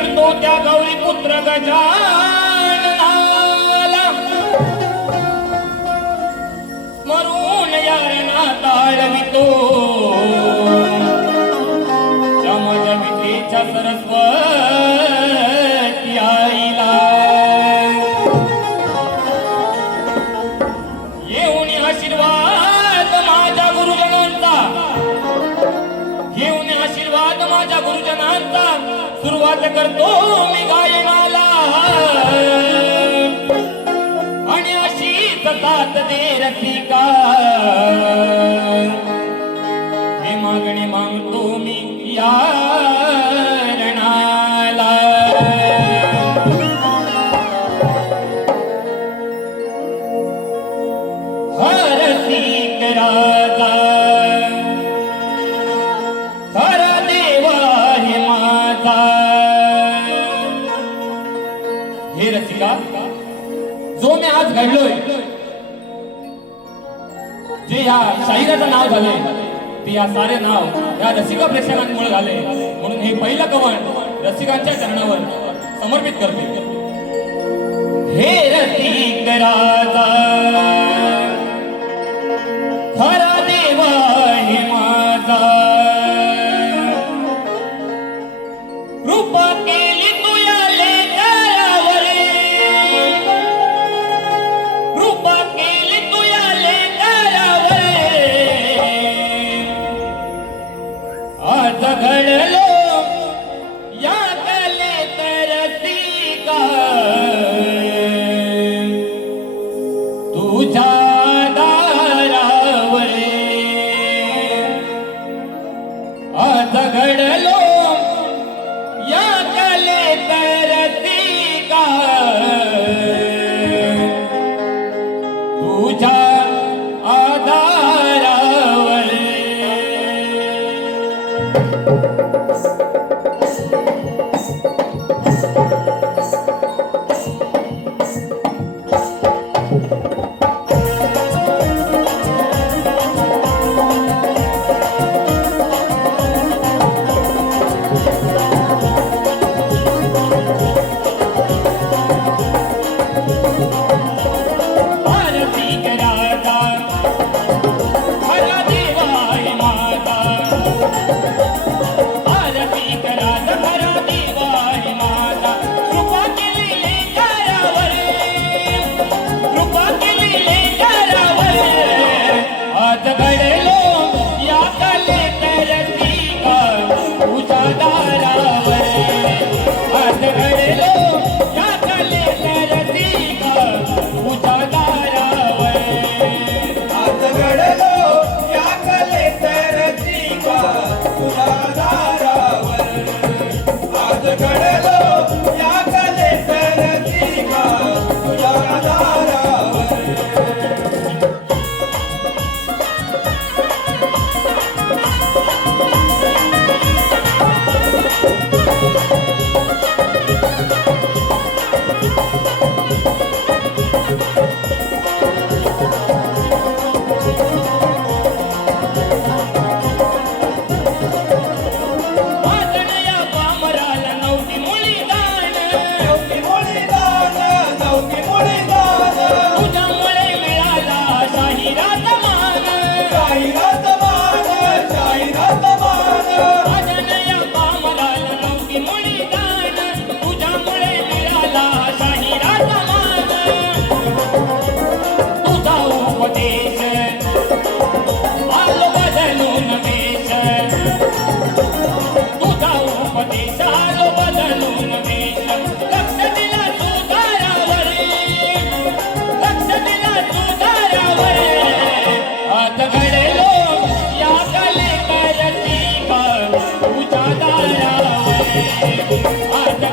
करतो त्या गौरी पुत्र गजाननाला मरून यारणा ताळवितो त्या माझ्या विठेच्या सरस्वती आईला येऊन आशीर्वाद माझ्या गुरुजनांचा घेऊन आशीर्वाद माझ्या गुरुजनांचा सुरुवात करतो मी गायनाला आणि अशीच साथ दे रसिका हे मागणी मागतो मी या रणाला हरसिक राजा खरा देवा हे माझा हे रसिका जो मी आज घडलोय जे या शाहिराचं नाव झाले ते या सारे नाव या रसिका प्रेक्षकांमुळे झाले म्हणून हे पहिलं कवण रसिकांच्या चरणावर समर्पित करते हे रसिक राजा खरा देवा हे माझा कृपा केली तुया लेकरावरे कृपा केली तुया लेकरावरे आज घडलो या कले तरसिका तुझ्या दारावरे आज घडलो या कले तरसिका तुझ्या आधारावर भारती राजा खरा देवा हे माझा भारती राजा खरा देवा हे माझा कृपा केली लेकरावर कृपा केली लेकरावर आज घडलो या कले तरसिका तुझ्या दारावर आज घडलो या कले तरसिका तुझ्या दारावर आज घडलो या कले तरसिका तुझ्या दारावर आज घडलो या कले तरसिका तुझ्या दारावर वाजण्या पामराला नवती मुळी दान नवती मुळी दान नवती मुळी दान तुझ्यामुळे मिळाला शाहिराचा मान शाहिरात मान शाहिरात मान वाजण्या पामराला नवती मुळी दान तुझ्यामुळे मिळाला शाहिराचा मान तुझा उपदेश आलो बदलून वेश तुझा उपदेश आलो बदलून वेश लक्ष दिला सुधारावर लक्ष दिला सुधारावर आज घडलो या कले तरसिका तुझ्या दारावर आज